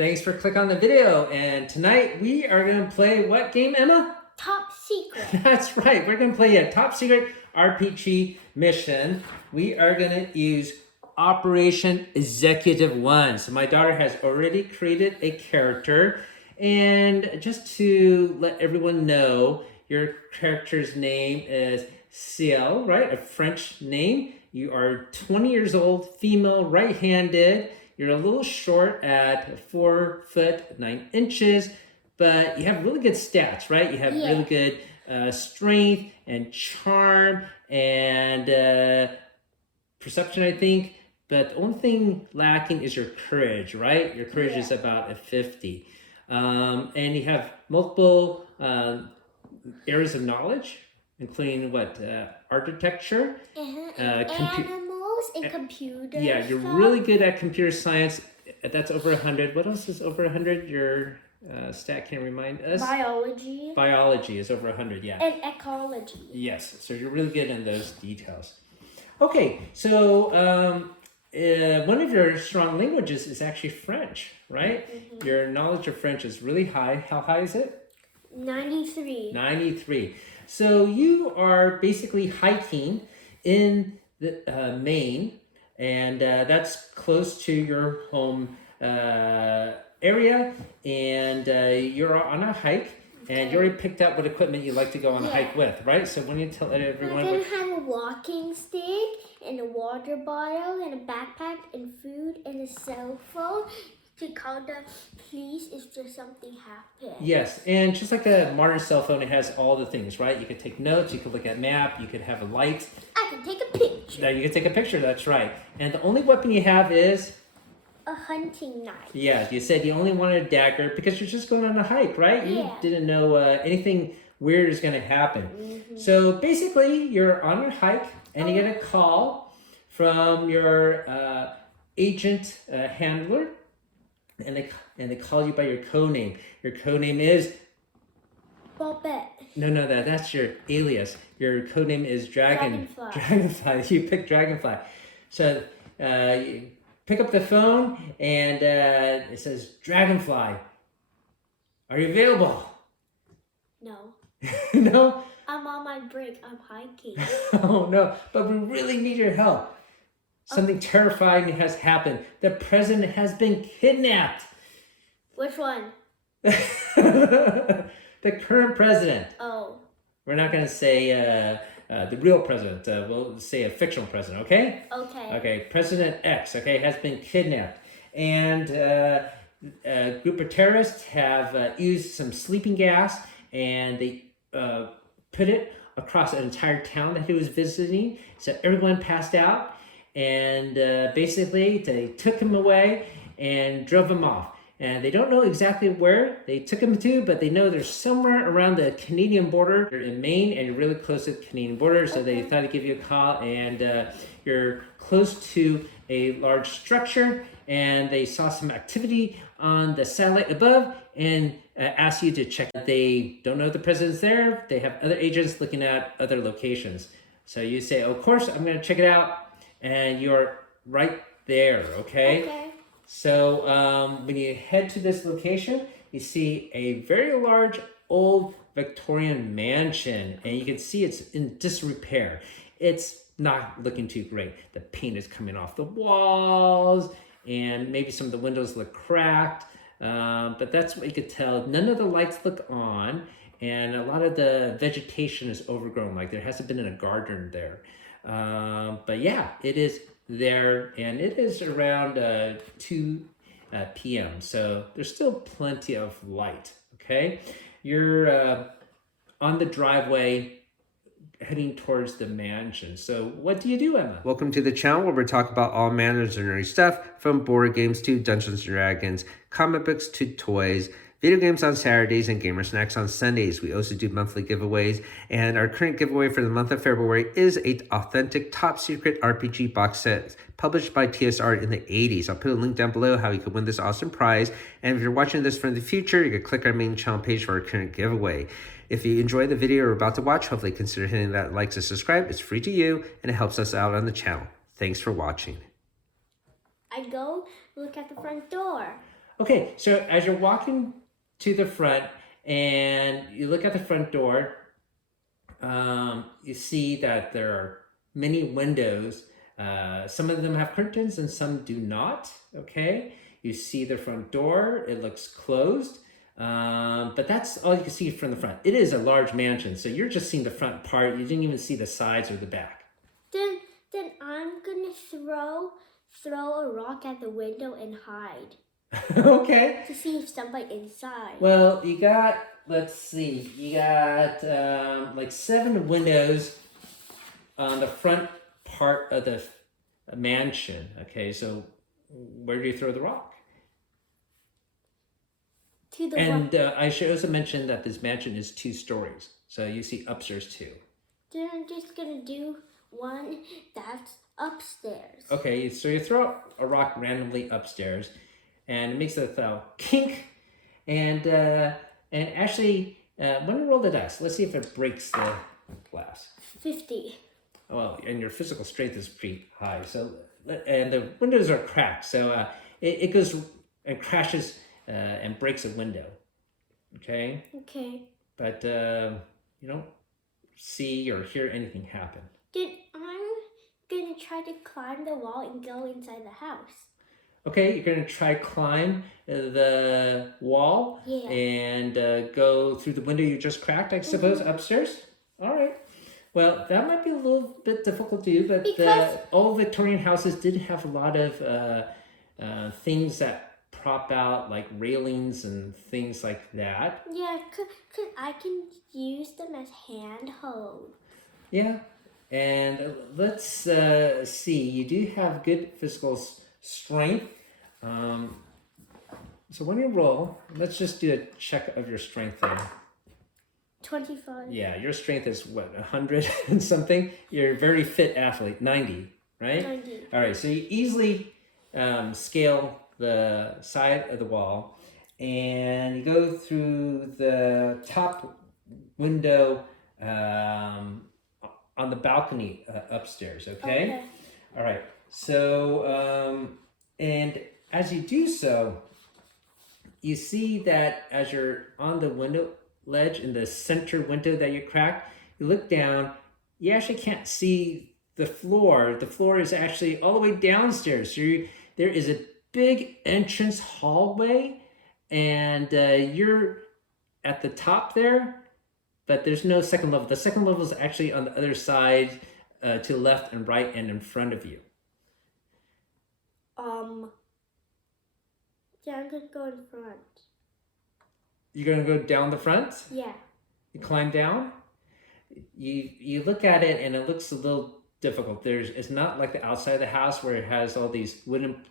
Thanks for clicking on the video. And tonight we are going to play what game, Emma? Top Secret. That's right. We're going to play a Top Secret RPG mission. We are going to use Operation Executive 1. So my daughter has already created a character. And just to let everyone know, your character's name is Ciel, right? A French name. You are 20 years old, female, right-handed. You're a little short at 4 foot 9 inches, but you have really good stats, right? You have really good strength and charm and perception, I think. But the only thing lacking is your courage, right? Your courage is about a 50. And you have multiple areas of knowledge, including what? Architecture, animals and computers. Yeah, you're really good at computer science. That's over 100. What else is over 100? Your stat can remind us. Biology. Biology is over 100, yeah. And ecology. Yes, so you're really good in those details. Okay, so one of your strong languages is actually French, right? Mm-hmm. Your knowledge of French is really high. How high is it? 93. 93. So you are basically hiking in the Maine, and that's close to your home area, and you're on a hike, and you already picked out what equipment you like to go on a hike with, right? So when you tell everyone... I'm going to have a walking stick, and a water bottle, and a backpack, and food, and a cell phone to call the police if there's something happens. Yes, and just like a modern cell phone, it has all the things, right? You could take notes, you could look at map, you could have a light. I can take a picture. Now you can take a picture, that's right. And the only weapon you have is? A hunting knife. Yeah, you said you only wanted a dagger because you're just going on a hike, right? You didn't know anything weird is going to happen. Mm-hmm. So basically, you're on your hike, and you get a call from your agent handler, and they call you by your code name. Your code name is Bobette. No, that's your alias. Your code name is Dragonfly. Dragonfly. You pick Dragonfly. So you pick up the phone, and it says, Dragonfly, are you available? No. No? I'm on my break. I'm hiking. Oh, no. But we really need your help. Something terrifying has happened. The president has been kidnapped. Which one? The current president. Oh. We're not going to say the real president. We'll say a fictional president, okay? Okay. Okay, President X, okay, has been kidnapped. And a group of terrorists have used some sleeping gas, and they put it across an entire town that he was visiting. So everyone passed out. And basically, they took him away and drove him off. And they don't know exactly where they took him to, but they know they're somewhere around the Canadian border. You're in Maine, and you're really close to the Canadian border, so they thought I'd give you a call. And you're close to a large structure, and they saw some activity on the satellite above, and asked you to check. They don't know if the president's there. They have other agents looking at other locations. So you say, of course, I'm going to check it out. And you're right there, okay? Okay. So when you head to this location, you see a very large old Victorian mansion, and you can see it's in disrepair. It's not looking too great. The paint is coming off the walls, and maybe some of the windows look cracked, but that's what you could tell. None of the lights look on, and a lot of the vegetation is overgrown, like there hasn't been a garden there. But yeah, it is there, and it is around 2 p.m. So there's still plenty of light, okay? You're on the driveway heading towards the mansion. So what do you do, Emma? Welcome to the channel where we talk about all manners and nerdy stuff, from board games to Dungeons & Dragons, comic books to toys, video games on Saturdays, and gamer snacks on Sundays. We also do monthly giveaways, and our current giveaway for the month of February is an authentic Top Secret RPG box set published by TSR in the 80s. I'll put a link down below how you can win this awesome prize, and if you're watching this from the future, you can click our main channel page for our current giveaway. If you enjoy the video you're about to watch, hopefully consider hitting that like and subscribe. It's free to you, and it helps us out on the channel. Thanks for watching. I go look at the front door. Okay, so as you're walking to the front and you look at the front door, you see that there are many windows. Some of them have curtains and some do not. Okay, you see the front door, it looks closed. But that's all you can see from the front. It is a large mansion, so you're just seeing the front part. You didn't even see the sides or the back. Then I'm gonna throw a rock at the window and hide Okay. to see if somebody inside. Well, you got, let's see, you got like 7 windows on the front part of the mansion. Okay, so where do you throw the rock? To the And I should also mention that this mansion is 2 stories. So you see upstairs too. Then I'm just gonna do one that's upstairs. Okay, so you throw a rock randomly upstairs, and it makes a kink, and actually, when you roll the dice, let's see if it breaks the glass. 50. Well, and your physical strength is pretty high, so and the windows are cracked, so it goes and crashes and breaks a window. Okay. Okay. But you don't see or hear anything happen. Then I'm gonna try to climb the wall and go inside the house. Okay, you're gonna try climb the wall and go through the window you just cracked, I suppose, upstairs. All right. Well, that might be a little bit difficult to do, but Because old Victorian houses did have a lot of things that prop out, like railings and things like that. yeah, cause I can use them as handhold. Yeah, and let's see. You do have good physical strength. So when you roll, let's just do a check of your strength there. 25. Yeah, your strength is what, 100 and something? You're a very fit athlete, 90, right? 90. All right, so you easily scale the side of the wall and you go through the top window on the balcony upstairs, okay? All right, so, and as you do so, you see that as you're on the window ledge in the center window that you cracked, you look down, you actually can't see the floor. The floor is actually all the way downstairs. So there is a big entrance hallway, and you're at the top there, but there's no second level. The second level is actually on the other side to the left and right and in front of you. Yeah, I'm gonna go in front. You're gonna go down the front? Yeah. You climb down? You look at it and it looks a little difficult. It's not like the outside of the house where it has all these wooden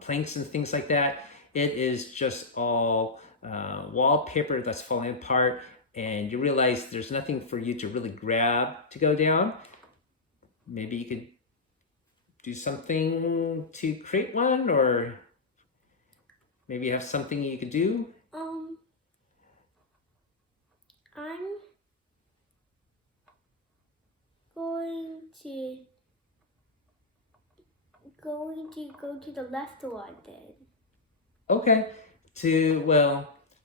planks and things like that. It is just all wallpaper that's falling apart, and you realize there's nothing for you to really grab to go down. Maybe you could do something to create one, or maybe you have something you could do. I'm going to go to the left one then. Okay.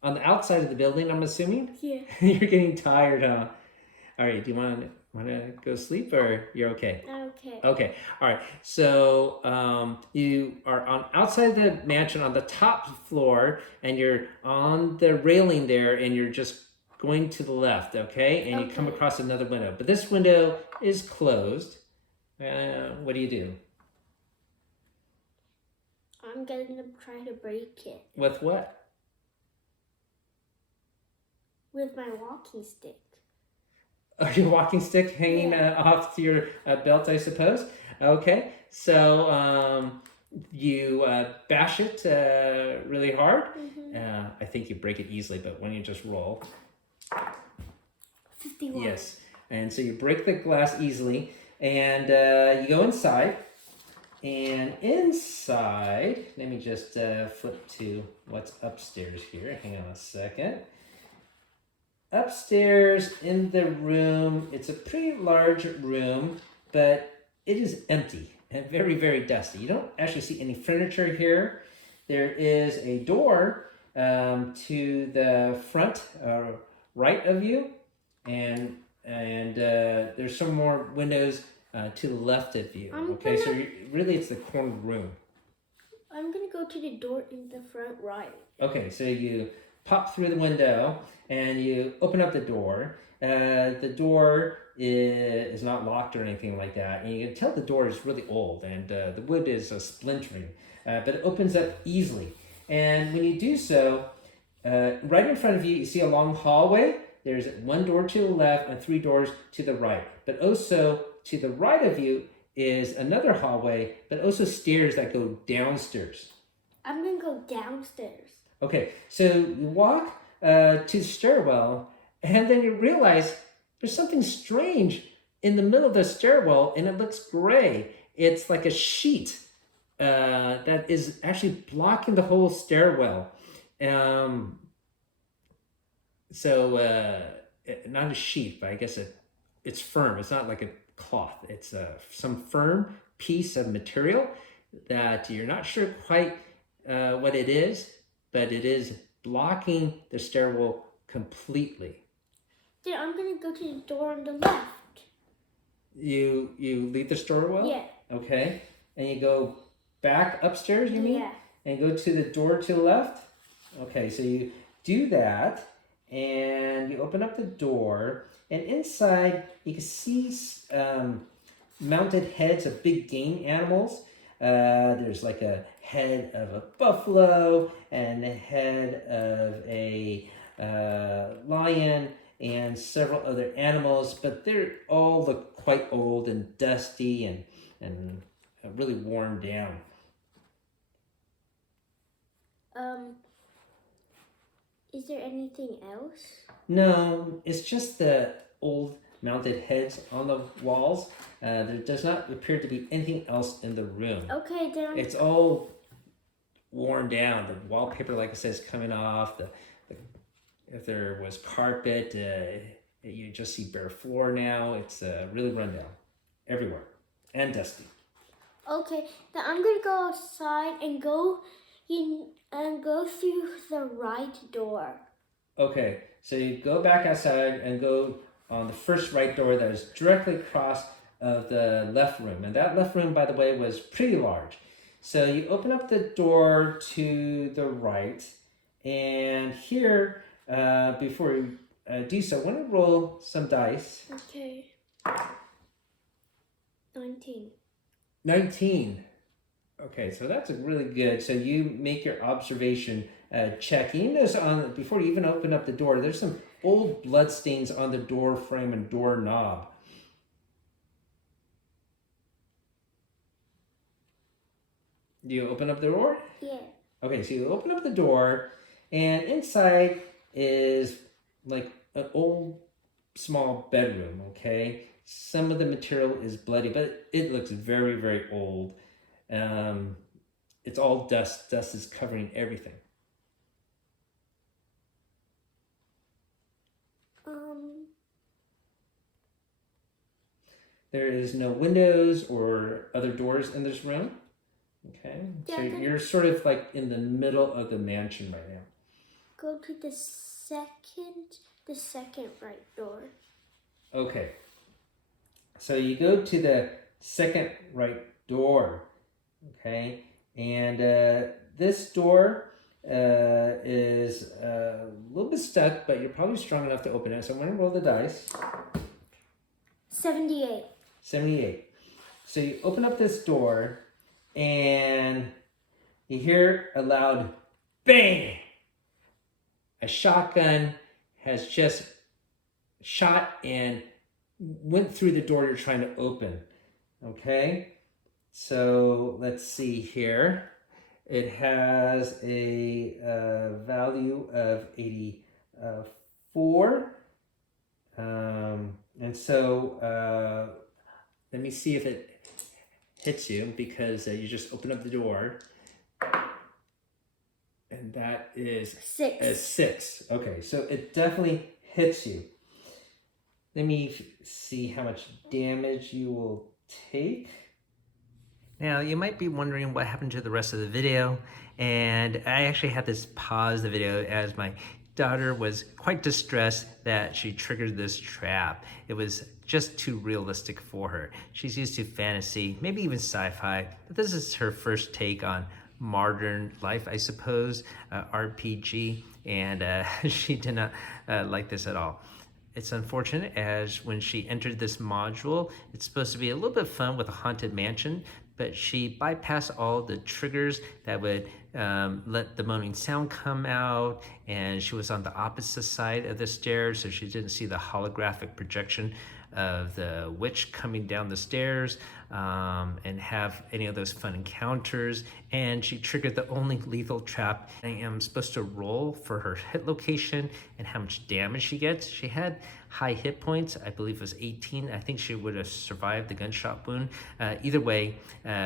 On the outside of the building, I'm assuming? Yeah. You're getting tired, huh? All right, do you want to go sleep, or you're okay? Okay. Okay, all right. So you are on outside the mansion on the top floor, and you're on the railing there, and you're just going to the left, okay? And you come across another window, but this window is closed. What do you do? I'm gonna try to break it. With what? With my walking stick. Oh, your walking stick hanging off to your belt, I suppose. Okay, so you bash it really hard. I think you break it easily, but when you just roll. 51. Yes, and so you break the glass easily, and you go inside. And inside, let me just flip to what's upstairs here. Hang on a second. Upstairs in the room, it's a pretty large room, but it is empty and very, very dusty. You don't actually see any furniture here. there is a door to the front right of you, and there's some more windows to the left of you. Okay, so really it's the corner room. I'm gonna go to the door in the front right. Okay, so you pop through the window and you open up the door. The door is not locked or anything like that, and you can tell the door is really old and the wood is splintering, but it opens up easily. And when you do so, right in front of you, you see a long hallway. There's one door to the left and 3 doors to the right. But also to the right of you is another hallway, but also stairs that go downstairs. I'm gonna go downstairs. Okay, so you walk to the stairwell, and then you realize there's something strange in the middle of the stairwell, and it looks gray. It's like a sheet that is actually blocking the whole stairwell. Not a sheet, but I guess it's firm. It's not like a cloth. It's some firm piece of material that you're not sure quite what it is, but it is blocking the stairwell completely. Then I'm gonna go to the door on the left. You leave the stairwell? Yeah. Okay. And you go back upstairs, you mean? Yeah. And go to the door to the left? Okay, so you do that, and you open up the door, and inside you can see mounted heads of big game animals. There's like a head of a buffalo and a head of a lion and several other animals, but they all look quite old and dusty and really worn down. Is there anything else? No, it's just the old mounted heads on the walls. There does not appear to be anything else in the room. Okay, then It's all worn down. The wallpaper, like I said, is coming off. If there was carpet, you just see bare floor now. It's really run down everywhere and dusty. Okay, then I'm gonna go outside and go through the right door. Okay, so you go back outside and go on the first right door that is directly across of the left room. And that left room, by the way, was pretty large. So you open up the door to the right, and here, before you do so, I want to roll some dice. Okay. 19. 19. Okay, so that's really good. So you make your observation check. You notice before you even open up the door, there's some old blood stains on the door frame and door knob. Do you open up the door? Yeah. Okay, so you open up the door, and inside is like an old small bedroom, okay? Some of the material is bloody, but it looks very, very old. It's all dust. Dust is covering everything. There is no windows or other doors in this room. Okay, so you're sort of like in the middle of the mansion right now. Go to the second right door. Okay, so you go to the second right door. Okay, and this door is a little bit stuck, but you're probably strong enough to open it. So I'm going to roll the dice. 78. 78. So you open up this door, and you hear a loud bang. A shotgun has just shot and went through the door you're trying to open. Okay? So let's see here. It has a value of 84. And so let me see if it hits you, because you just open up the door. And that is 6. a 6. Okay, so it definitely hits you. Let me see how much damage you will take. Now, you might be wondering what happened to the rest of the video, and I actually had this pause the video as my daughter was quite distressed that she triggered this trap. It was just too realistic for her. She's used to fantasy, maybe even sci-fi, but this is her first take on modern life, I suppose, RPG, and she did not like this at all. It's unfortunate as when she entered this module, it's supposed to be a little bit fun with a haunted mansion, but she bypassed all the triggers that would let the moaning sound come out, and she was on the opposite side of the stairs, so she didn't see the holographic projection of the witch coming down the stairs and have any of those fun encounters. And she triggered the only lethal trap. I am supposed to roll for her hit location and how much damage she gets. She had high hit points, I believe it was 18. I think she would have survived the gunshot wound. Either way,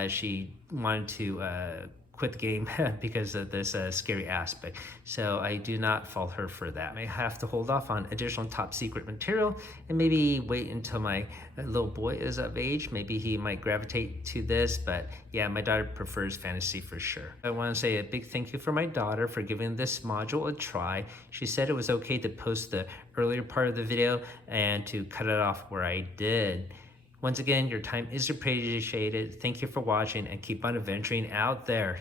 she wanted to quit the game because of this scary aspect. So I do not fault her for that. I have to hold off on additional top secret material and maybe wait until my little boy is of age. Maybe he might gravitate to this, but yeah, my daughter prefers fantasy for sure. I want to say a big thank you for my daughter for giving this module a try. She said it was okay to post the earlier part of the video and to cut it off where I did. Once again, your time is appreciated. Thank you for watching and keep on adventuring out there.